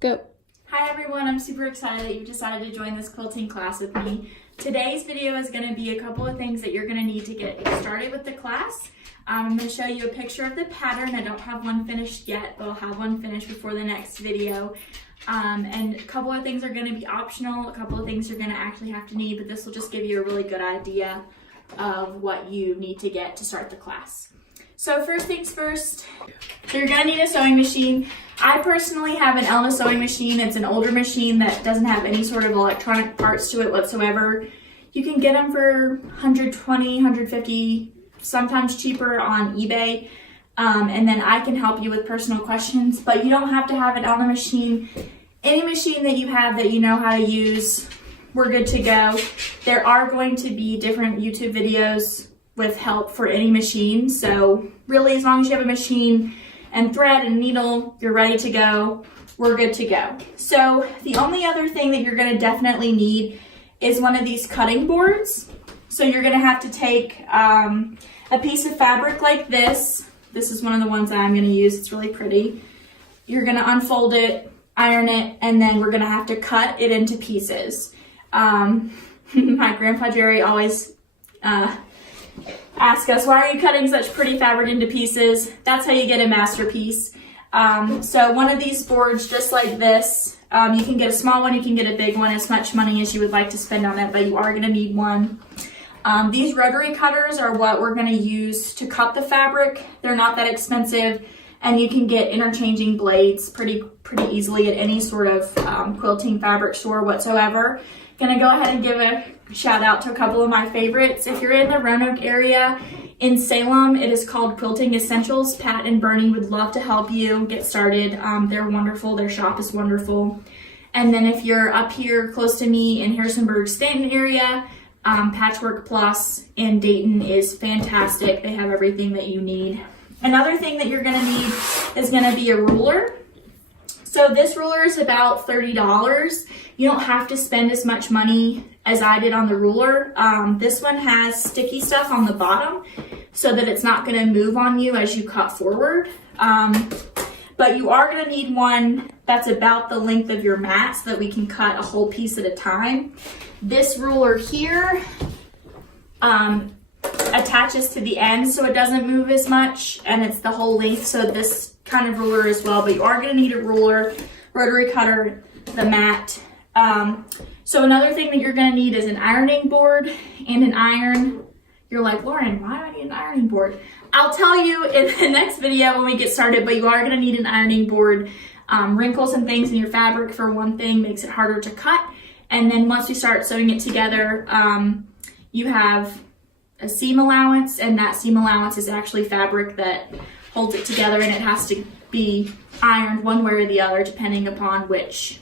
Go. Hi everyone, I'm super excited that you decided to join this quilting class with me. Today's video is going to be a couple of things that you're going to need to get started with the class. I'm going to show you a picture of the pattern. I don't have one finished yet, but I'll have one finished before the next video. And a couple of things are going to be optional, a couple of things you're going to actually have to need, but this will just give you a really good idea of what you need to get to start the class. So first things first, so you're going to need a sewing machine. I personally have an Elna sewing machine. It's an older machine that doesn't have any sort of electronic parts to it whatsoever. You can get them for $120, $150, sometimes cheaper on eBay. And then I can help you with personal questions, but you don't have to have an Elna machine. Any machine that you have that you know how to use, we're good to go. There are going to be different YouTube videos with help for any machine. So really, as long as you have a machine and thread and needle, you're ready to go. We're good to go. So the only other thing that you're going to definitely need is one of these cutting boards. So you're going to have to take a piece of fabric like this. This is one of the ones that I'm going to use. It's really pretty. You're going to unfold it, iron it, and then we're going to have to cut it into pieces. My grandpa Jerry always ask us, why are you cutting such pretty fabric into pieces? That's how you get a masterpiece. So one of these boards, just like this, you can get a small one, you can get a big one, as much money as you would like to spend on it, but you are going to need one. These rotary cutters are what we're going to use to cut the fabric. They're not that expensive, and you can get interchanging blades pretty easily at any sort of quilting fabric store whatsoever. Gonna go ahead and give a shout out to a couple of my favorites. If you're in the Roanoke area in Salem, it is called Quilting Essentials. Pat and Bernie would love to help you get started. They're wonderful. Their shop is wonderful. And then if you're up here close to me in Harrisonburg, Stanton area, Patchwork Plus in Dayton is fantastic. They have everything that you need. Another thing that you're gonna need is gonna be a ruler. So this ruler is about $30. You don't have to spend as much money as I did on the ruler. This one has sticky stuff on the bottom so that it's not gonna move on you as you cut forward. But you are gonna need one that's about the length of your mat so that we can cut a whole piece at a time. This ruler here attaches to the end so it doesn't move as much, and it's the whole length, so this kind of ruler as well, but you are going to need a ruler, rotary cutter, the mat. So another thing that you're going to need is an ironing board and an iron. You're like, Lauren, why do I need an ironing board? I'll tell you in the next video when we get started, but you are going to need an ironing board. Wrinkles and things in your fabric, for one thing, makes it harder to cut, and then once you start sewing it together, you have a seam allowance, and that seam allowance is actually fabric that holds it together, and it has to be ironed one way or the other depending upon which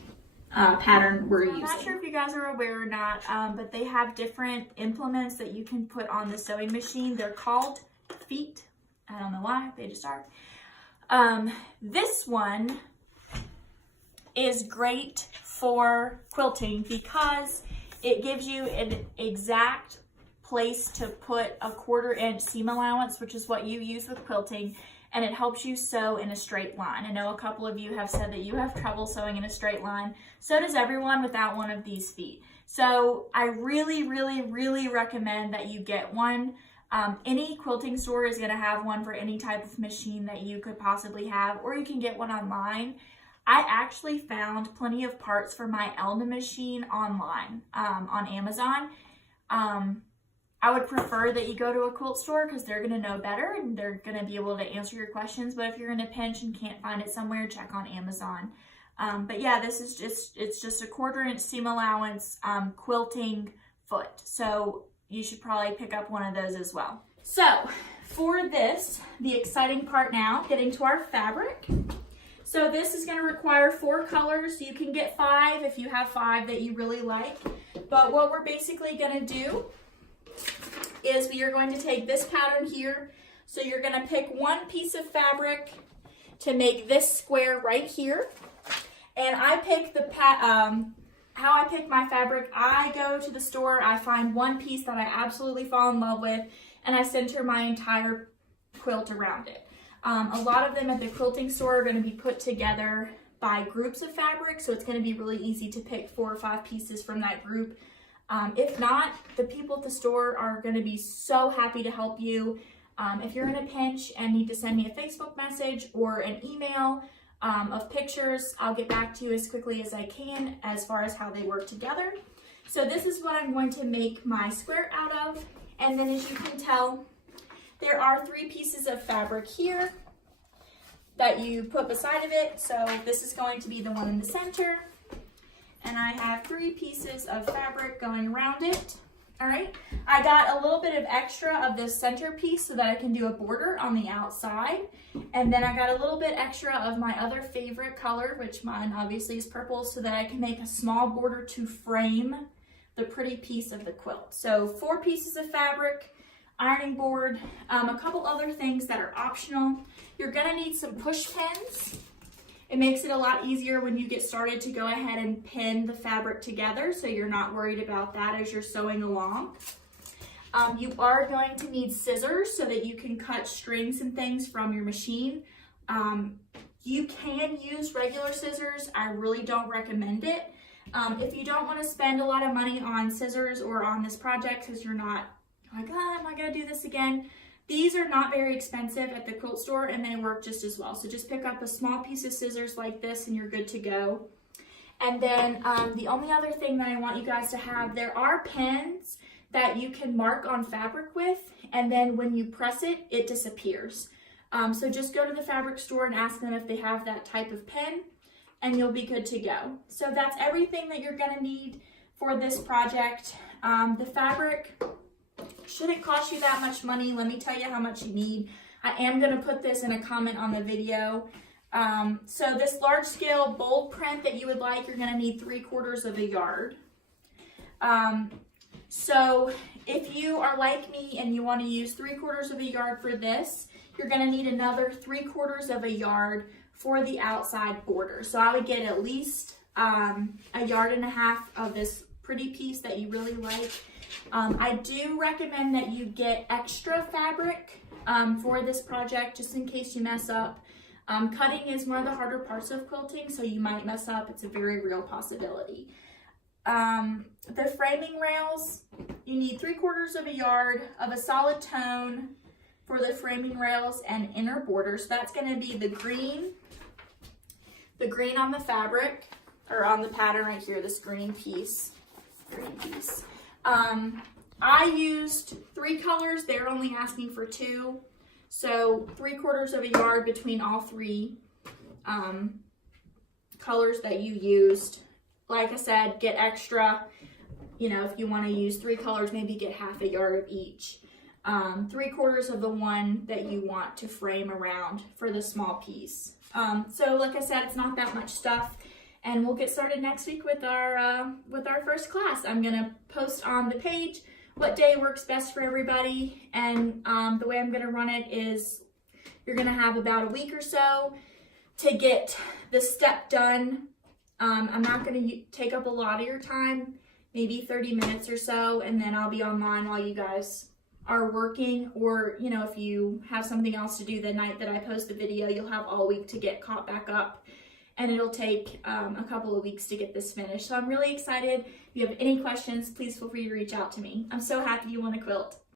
pattern we're using. I'm not sure if you guys are aware or not, but they have different implements that you can put on the sewing machine. They're called feet. I don't know why, they just are. This one is great for quilting because it gives you an exact place to put a 1/4 inch seam allowance, which is what you use with quilting, and it helps you sew in a straight line. I know a couple of you have said that you have trouble sewing in a straight line. So does everyone without one of these feet. So I really recommend that you get one. Any quilting store is going to have one for any type of machine that you could possibly have, or you can get one online. I actually found plenty of parts for my Elna machine online on Amazon. I would prefer that you go to a quilt store because they're going to know better and they're going to be able to answer your questions. But if you're in a pinch and can't find it somewhere, check on Amazon. But yeah, this is it's just a 1/4 inch seam allowance quilting foot. So you should probably pick up one of those as well. So for this, the exciting part now, getting to our fabric. So this is going to require 4 colors. You can get 5 if you have 5 that you really like. But what we're basically going to do is we are going to take this pattern here. So you're going to pick one piece of fabric to make this square right here. And I pick how I pick my fabric. I go to the store, I find one piece that I absolutely fall in love with, and I center my entire quilt around it. A lot of them at the quilting store are going to be put together by groups of fabric, so it's going to be really easy to pick 4 or 5 pieces from that group. If not, the people at the store are going to be so happy to help you. If you're in a pinch and need to send me a Facebook message or an email of pictures, I'll get back to you as quickly as I can as far as how they work together. So this is what I'm going to make my square out of. And then as you can tell, there are 3 pieces of fabric here that you put beside of it. So this is going to be the one in the center. And I have 3 pieces of fabric going around it. All right, I got a little bit of extra of this center piece so that I can do a border on the outside. And then I got a little bit extra of my other favorite color, which mine obviously is purple, so that I can make a small border to frame the pretty piece of the quilt. So 4 pieces of fabric, ironing board, a couple other things that are optional. You're gonna need some push pins. It makes it a lot easier when you get started to go ahead and pin the fabric together, so you're not worried about that as you're sewing along. You are going to need scissors so that you can cut strings and things from your machine. You can use regular scissors. I really don't recommend it. If you don't want to spend a lot of money on scissors or on this project because you're not like, oh, am I going to do this again? These are not very expensive at the quilt store and they work just as well. So just pick up a small piece of scissors like this and you're good to go. And then the only other thing that I want you guys to have, there are pins that you can mark on fabric with, and then when you press it, it disappears. So just go to the fabric store and ask them if they have that type of pin and you'll be good to go. So that's everything that you're gonna need for this project. The fabric shouldn't cost you that much money. Let me tell you how much you need. I am going to put this in a comment on the video. So this large scale bold print that you would like, you're going to need 3/4 of a yard. So if you are like me and you want to use 3/4 of a yard for this, you're going to need another 3/4 of a yard for the outside border. So I would get at least a yard and a half of this pretty piece that you really like. I do recommend that you get extra fabric for this project just in case you mess up. Cutting is one of the harder parts of quilting, so you might mess up. It's a very real possibility. The framing rails, you need 3/4 of a yard of a solid tone for the framing rails and inner border. So that's going to be the green on the fabric, or on the pattern right here, this green piece. I used 3 colors. They're only asking for 2. So 3/4 of a yard between all 3 colors that you used. Like I said, get extra. You know, if you want to use 3 colors, maybe get half a yard of each. 3/4 of the one that you want to frame around for the small piece. So like I said, it's not that much stuff. And we'll get started next week with our first class. I'm gonna post on the page what day works best for everybody, and the way I'm gonna run it is you're gonna have about a week or so to get the step done. I'm not gonna take up a lot of your time, maybe 30 minutes or so, and then I'll be online while you guys are working, or you know, if you have something else to do the night that I post the video, you'll have all week to get caught back up. And it'll take a couple of weeks to get this finished. So I'm really excited. If you have any questions, please feel free to reach out to me. I'm so happy you want to quilt.